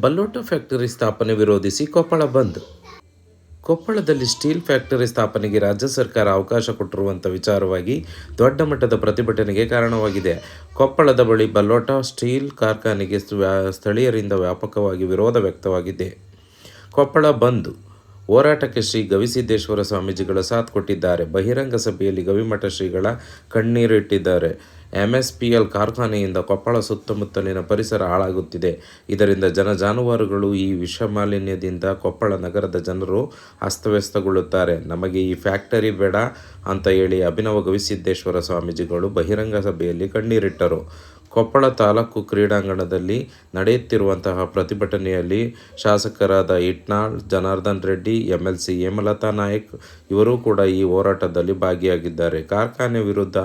ಬಲ್ಲೋಟ factory ಸ್ಥಾಪನೆ ವಿರೋಧಿಸಿ ಕೊಪ್ಪಳ ಬಂದ್. ಕೊಪ್ಪಳದಲ್ಲಿ ಸ್ಟೀಲ್ ಫ್ಯಾಕ್ಟರಿ ಸ್ಥಾಪನೆಗೆ ರಾಜ್ಯ ಸರ್ಕಾರ ಅವಕಾಶ ಕೊಟ್ಟಿರುವಂಥ ವಿಚಾರವಾಗಿ ದೊಡ್ಡ ಮಟ್ಟದ ಪ್ರತಿಭಟನೆಗೆ ಕಾರಣವಾಗಿದೆ. ಕೊಪ್ಪಳದ ಬಳಿ ಬಲ್ಲೋಟ ಸ್ಟೀಲ್ ಕಾರ್ಖಾನೆಗೆ ಸ್ಥಳೀಯರಿಂದ ವ್ಯಾಪಕವಾಗಿ ವಿರೋಧ ವ್ಯಕ್ತವಾಗಿದೆ. ಕೊಪ್ಪಳ ಬಂದ್ ಹೋರಾಟಕ್ಕೆ ಶ್ರೀ ಗವಿಸಿದ್ದೇಶ್ವರ ಸ್ವಾಮೀಜಿಗಳ ಸಾಥ್ ಕೊಟ್ಟಿದ್ದಾರೆ. ಬಹಿರಂಗ ಸಭೆಯಲ್ಲಿ ಗವಿಮಠ ಶ್ರೀಗಳ ಕಣ್ಣೀರಿಟ್ಟಿದ್ದಾರೆ ಎಲ್ ಕಾರ್ಖಾನೆಯಿಂದ ಕೊಪ್ಪಳ ಸುತ್ತಮುತ್ತಲಿನ ಪರಿಸರ ಹಾಳಾಗುತ್ತಿದೆ. ಇದರಿಂದ ಜನ ಜಾನುವಾರುಗಳು ಈ ವಿಷ ಮಾಲಿನ್ಯದಿಂದ ಕೊಪ್ಪಳ ನಗರದ ಜನರು ಅಸ್ತವ್ಯಸ್ತಗೊಳ್ಳುತ್ತಾರೆ. ನಮಗೆ ಈ ಫ್ಯಾಕ್ಟರಿ ಬೇಡ ಅಂತ ಹೇಳಿ ಅಭಿನವ ಗವಿಸಿದ್ದೇಶ್ವರ ಸ್ವಾಮೀಜಿಗಳು ಬಹಿರಂಗ ಸಭೆಯಲ್ಲಿ ಕಣ್ಣೀರಿಟ್ಟರು. ಕೊಪ್ಪಳ ತಾಲೂಕು ಕ್ರೀಡಾಂಗಣದಲ್ಲಿ ನಡೆಯುತ್ತಿರುವಂತಹ ಪ್ರತಿಭಟನೆಯಲ್ಲಿ ಶಾಸಕರಾದ ಇಟ್ನಾಳ್, ಜನಾರ್ದನ್ ರೆಡ್ಡಿ, ಎಂಎಲ್ಸಿ ಹೇಮಲತಾ ನಾಯಕ್ ಇವರೂ ಕೂಡ ಈ ಹೋರಾಟದಲ್ಲಿ ಭಾಗಿಯಾಗಿದ್ದಾರೆ. ಕಾರ್ಖಾನೆ ವಿರುದ್ಧ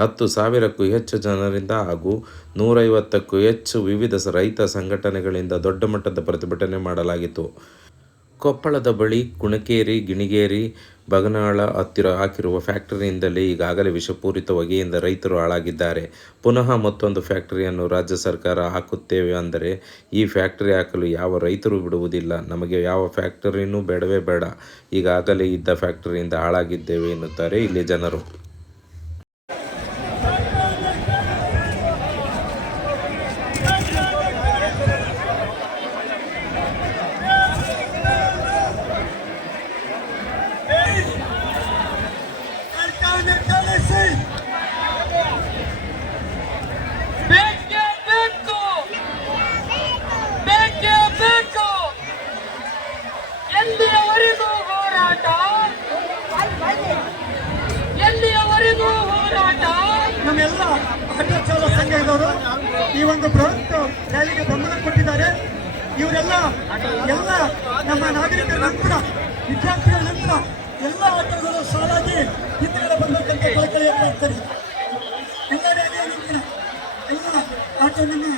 ಹತ್ತು ಸಾವಿರಕ್ಕೂ ಹೆಚ್ಚು ಜನರಿಂದ ಹಾಗೂ ನೂರೈವತ್ತಕ್ಕೂ ಹೆಚ್ಚು ವಿವಿಧ ರೈತ ಸಂಘಟನೆಗಳಿಂದ ದೊಡ್ಡ ಮಟ್ಟದ ಪ್ರತಿಭಟನೆ ಮಾಡಲಾಗಿತ್ತು. ಕೊಪ್ಪಳದ ಬಳಿ ಕುಣಕೇರಿ, ಗಿಣಿಗೇರಿ ಬಗನಾಳ ಹತ್ತಿರ ಹಾಕಿರುವ ಫ್ಯಾಕ್ಟರಿಯಿಂದಲೇ ಈಗಾಗಲೇ ವಿಷಪೂರಿತ ಹೊಗೆಯಿಂದ ರೈತರು ಹಾಳಾಗಿದ್ದಾರೆ. ಪುನಃ ಮತ್ತೊಂದು ಫ್ಯಾಕ್ಟರಿಯನ್ನು ರಾಜ್ಯ ಸರ್ಕಾರ ಹಾಕುತ್ತೇವೆ ಅಂದರೆ ಈ ಫ್ಯಾಕ್ಟರಿ ಹಾಕಲು ಯಾವ ರೈತರು ಬಿಡುವುದಿಲ್ಲ. ನಮಗೆ ಯಾವ ಫ್ಯಾಕ್ಟರಿನೂ ಬೇಡವೇ ಬೇಡ. ಈಗಾಗಲೇ ಇದ್ದ ಫ್ಯಾಕ್ಟರಿಯಿಂದ ಹಾಳಾಗಿದ್ದೇವೆ ಎನ್ನುತ್ತಾರೆ ಇಲ್ಲಿ ಜನರು. ನಮ್ಮೆಲ್ಲ ಆಟೋ ಚಾಲಕ ಸಂಘದವರು ಈ ಒಂದು ಬೃಹತ್ ರ್ಯಾಲಿಗೆ ಬೆಂಬಲ ಕೊಟ್ಟಿದ್ದಾರೆ. ಇವರೆಲ್ಲ ಎಲ್ಲ ನಮ್ಮ ನಾಗರಿಕರ ನಂತರ, ವಿದ್ಯಾರ್ಥಿಗಳ ನಂತರ இருக்கிறது எல்லாரும் இருக்கிறோம் எல்லாம் பார்த்தோம்னா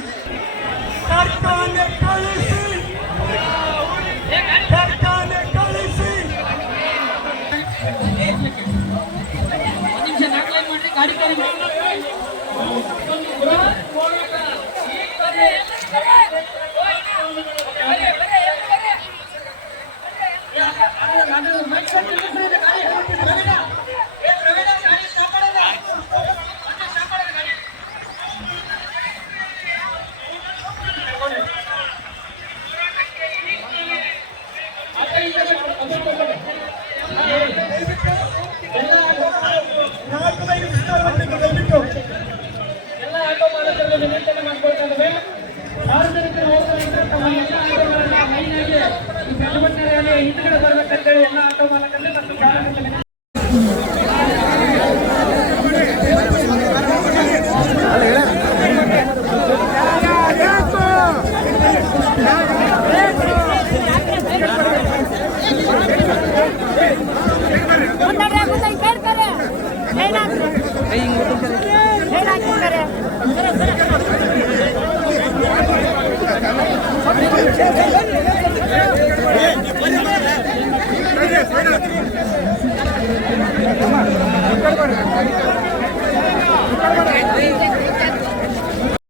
ಹಿಂದ್ಗಡೆ ಬರ್ಬೇಕಂತೇಳಿ ಎಲ್ಲ ಆಟೋ ಮಾಲಕರೇ ಮತ್ತು ಕಾರ್ಮಿಕರಿಗೆ Hey, hey, hey, hey, hey, hey,